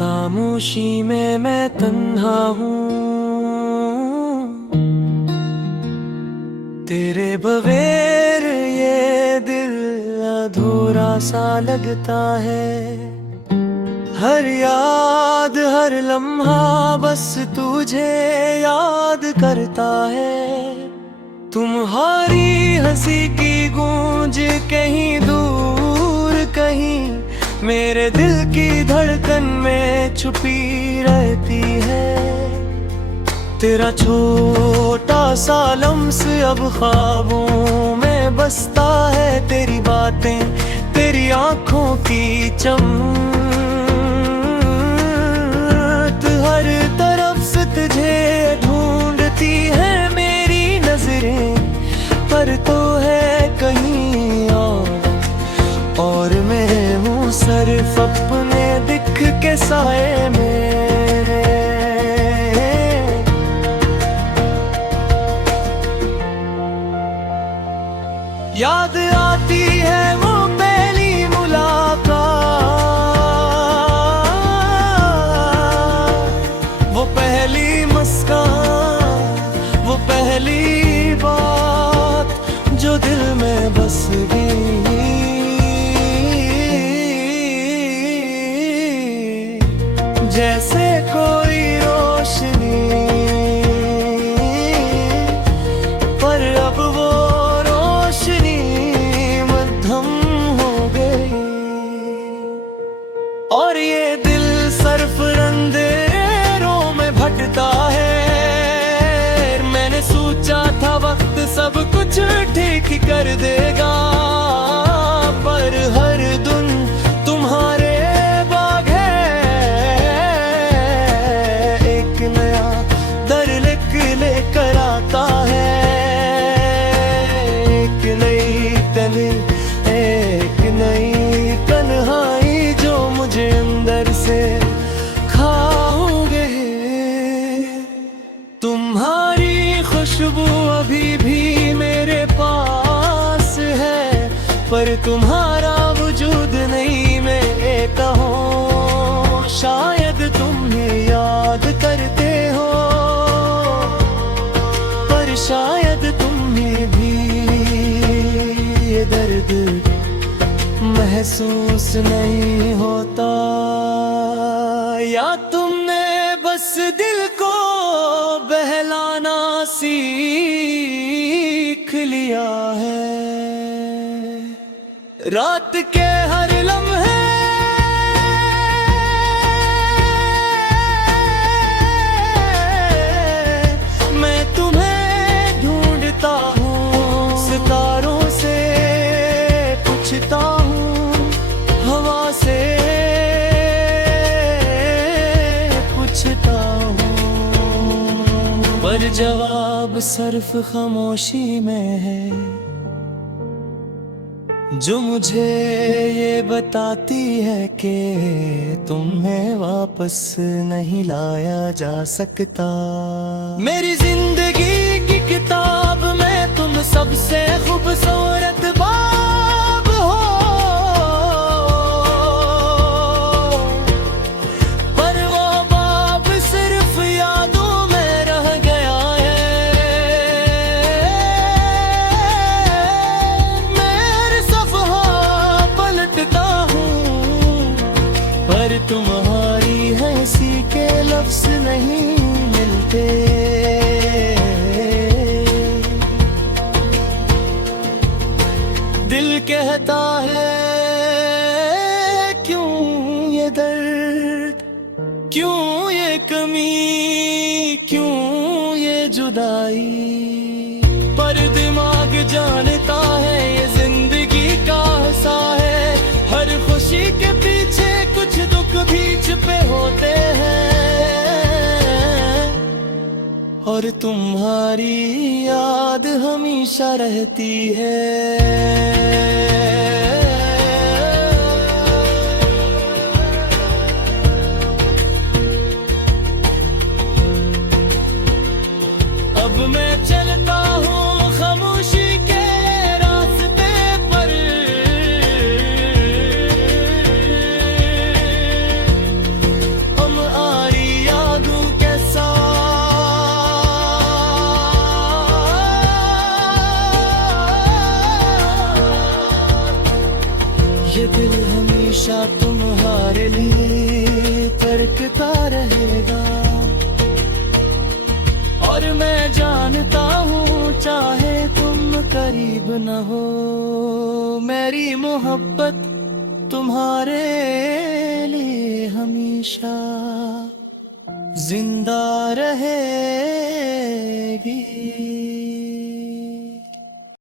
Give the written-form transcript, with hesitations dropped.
खामोशी में मैं तन्हा हूँ, तेरे बगैर ये दिल अधूरा सा लगता है। हर याद हर लम्हा बस तुझे याद करता है। तुम्हारी हंसी की गूंज कहीं दूर कहीं मेरे दिल की धड़कन में छुपी रहती है। तेरा छोटा सा लम्स अब ख्वाबों में बसता है। तेरी बातें तेरी आंखों की चमक हर तरफ से तुझे ढूंढती है मेरी नजरें, पर तो है कहीं और मैं हूँ सिर्फ अपने दिख के साए में। याद आती है वो पहली मुलाकात, वो पहली मुस्कान, वो पहली बात जो दिल में बस गई। जैसे कोई रोशनी, पर अब वो रोशनी मद्धम हो गई। और ये दिल सर्फ अंधेरों में भटकता है। मैंने सोचा था वक्त सब कुछ ठीक कर देगा, पर हर दिन तुम्हारे लेकर आता है। एक नई तन्हाई, एक नई तन्हाई जो मुझे अंदर से खाओगे। तुम्हारी खुशबू अभी भी मेरे पास है, पर तुम्हारा वजूद नहीं मैं कहूँ। शायद तुम्हें याद करते हो, शायद तुम्हें भी ये दर्द महसूस नहीं होता, या तुमने बस दिल को बहलाना सीख लिया है। रात के हर लम्हे सितारों से पूछता हूँ, हवा से पूछता हूँ, पर जवाब सिर्फ खामोशी में है, जो मुझे ये बताती है कि तुम्हें वापस नहीं लाया जा सकता। मेरी जिंदगी की किताब में तुम सबसे खूबसूरत बाब हो, पर वो बाब सिर्फ यादों में रह गया है। मैं हर सफ़हा पलटता हूँ, पर तुम्हारी हंसी के लफ्ज़ नहीं मिलते। दिल कहता है क्यों ये दर्द, क्यों ये कमी, क्यों ये जुदाई, पर दिमाग जानता है ये जिंदगी का हिस्सा है। हर खुशी के पीछे कुछ दुख भी छुपे होते हैं, और तुम्हारी याद हमेशा रहती है। अब मैं चलता हूँ खामोशी के रास्ते पर, हमेशा तुम्हारे लिए धड़कता रहेगा। और मैं जानता हूँ चाहे तुम करीब न हो, मेरी मोहब्बत तुम्हारे लिए हमेशा जिंदा रहेगी।